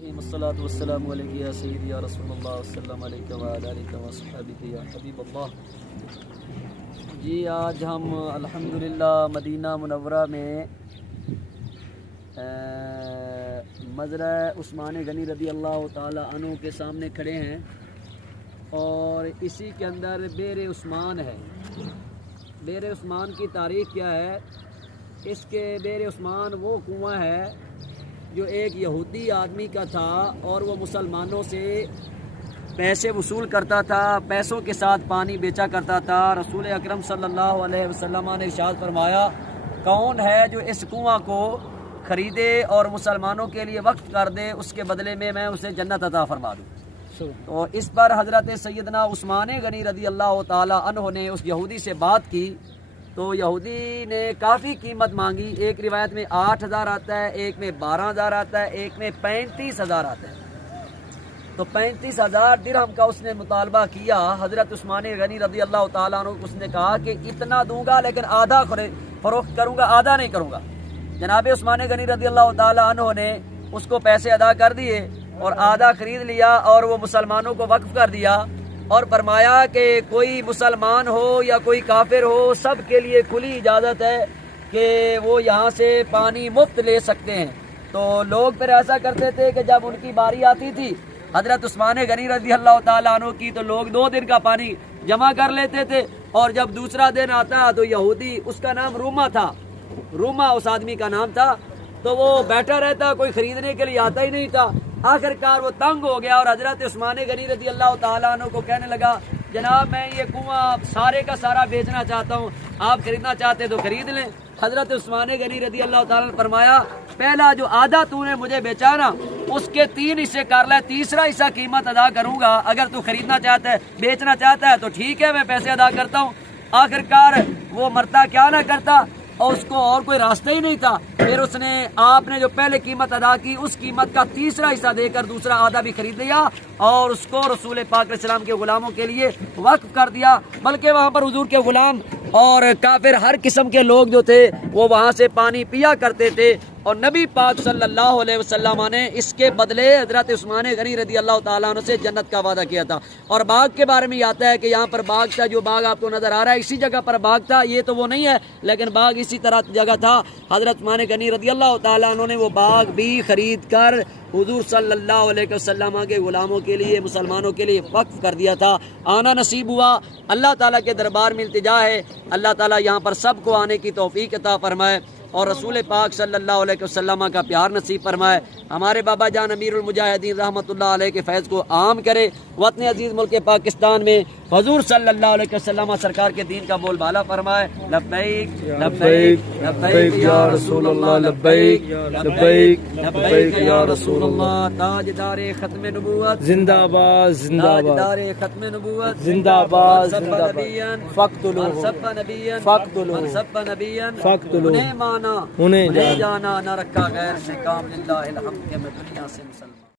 الصلاة والسلام علیک یا سیدی یا رسول اللہ وسلم علیک وعلی آلک وصحبک یا حبیب اللہ۔ جی آج ہم الحمدللہ مدینہ منورہ میں مزرعہ عثمان غنی رضی اللہ تعالی عنہ کے سامنے کھڑے ہیں، اور اسی کے اندر بئر عثمان ہے۔ بئر عثمان کی تاریخ کیا ہے؟ اس کے بئر عثمان وہ کنواں ہے جو ایک یہودی آدمی کا تھا، اور وہ مسلمانوں سے پیسے وصول کرتا تھا، پیسوں کے ساتھ پانی بیچا کرتا تھا۔ رسول اکرم صلی اللہ علیہ وسلم نے ارشاد فرمایا، کون ہے جو اس کنواں کو خریدے اور مسلمانوں کے لیے وقف کر دے، اس کے بدلے میں اسے جنت عطا فرما دوں۔ تو اس پر حضرت سیدنا عثمان غنی رضی اللہ تعالی عنہ نے اس یہودی سے بات کی، تو یہودی نے کافی قیمت مانگی۔ ایک روایت میں 8,000 آتا ہے، ایک میں 12,000 آتا ہے، ایک میں 35,000 آتا ہے۔ تو 35,000 درہم کا اس نے مطالبہ کیا۔ حضرت عثمان غنی رضی اللہ تعالیٰ عنہ اس نے کہا کہ اتنا دوں گا لیکن آدھا فروخت کروں گا، آدھا نہیں کروں گا۔ جناب عثمان غنی رضی اللہ تعالیٰ عنہ نے اس کو پیسے ادا کر دیے اور آدھا خرید لیا، اور وہ مسلمانوں کو وقف کر دیا، اور فرمایا کہ کوئی مسلمان ہو یا کوئی کافر ہو، سب کے لیے کھلی اجازت ہے کہ وہ یہاں سے پانی مفت لے سکتے ہیں۔ تو لوگ پھر ایسا کرتے تھے کہ جب ان کی باری آتی تھی حضرت عثمان غنی رضی اللہ تعالیٰ عنہ کی، تو لوگ 2 دن کا پانی جمع کر لیتے تھے، اور جب دوسرا دن آتا تو یہودی، اس کا نام روما تھا، روما اس آدمی کا نام تھا، تو وہ بیٹھا رہتا، کوئی خریدنے کے لیے آتا ہی نہیں تھا۔ آخر کار وہ تنگ ہو گیا اور حضرت عثمان غنی رضی اللہ تعالیٰ عنہ کو کہنے لگا، جناب میں یہ کنواں سارے کا سارا بیچنا چاہتا ہوں، آپ خریدنا چاہتے تو خرید لیں۔ حضرت عثمان غنی رضی اللہ تعالیٰ نے فرمایا، پہلا جو آدھا تو نے مجھے بیچا نا، اس کے 3 حصے کر لے، تیسرا حصہ قیمت ادا کروں گا۔ اگر تو خریدنا چاہتا ہے، بیچنا چاہتا ہے تو ٹھیک ہے، میں پیسے ادا کرتا ہوں۔ آخر کار وہ مرتا کیا نہ کرتا، اور اس کو اور کوئی راستہ ہی نہیں تھا۔ پھر اس نے، آپ نے جو پہلے قیمت ادا کی، اس قیمت کا تیسرا حصہ دے کر دوسرا آدھا بھی خرید لیا، اور اس کو رسول پاک علیہ السلام کے غلاموں کے لیے وقف کر دیا۔ بلکہ وہاں پر حضور کے غلام اور کافر ہر قسم کے لوگ جو تھے وہ وہاں سے پانی پیا کرتے تھے، اور نبی پاک صلی اللہ علیہ وسلم نے اس کے بدلے حضرت عثمان غنی رضی اللہ تعالیٰ عنہ سے جنت کا وعدہ کیا تھا۔ اور باغ کے بارے میں آتا ہے کہ یہاں پر باغ تھا، جو باغ آپ کو نظر آ رہا ہے اسی جگہ پر باغ تھا، یہ تو وہ نہیں ہے لیکن باغ اسی طرح جگہ تھا۔ حضرت عثمان غنی رضی اللہ تعالیٰ عنہ نے وہ باغ بھی خرید کر حضور صلی اللہ علیہ وسلم کے غلاموں کے لیے، مسلمانوں کے لیے وقف کر دیا تھا۔ آنا نصیب ہوا۔ اللہ تعالیٰ کے دربار میں التجا ہے، اللہ تعالیٰ یہاں پر سب کو آنے کی توفیق عطا فرمائے، اور رسول پاک صلی اللہ علیہ وسلم کا پیار نصیب فرمائے۔ ہمارے بابا جان امیر المجاہدین رحمۃ اللہ علیہ کے فیض کو عام کرے۔ وطن عزیز ملک پاکستان میں حضور صلی اللہ علیہ وسلم سرکار کے دین کا بول بالا فرمائے۔ لبیک لبیک لبیک یا رسول اللہ، لبیک لبیک لبیک یا رسول اللہ۔ تاجدار ختم نبوت زندہ باد، زندہ باد۔ تاجدار ختم نبوت زندہ باد، زندہ باد۔ فقتلوہ سب نبیًا، فقتلوہ سب نبیًا، فقتلوہ انہیں جانا نہ رکھا غیر سے کام، للہ الحمد کہ میں دنیا سے مسلمان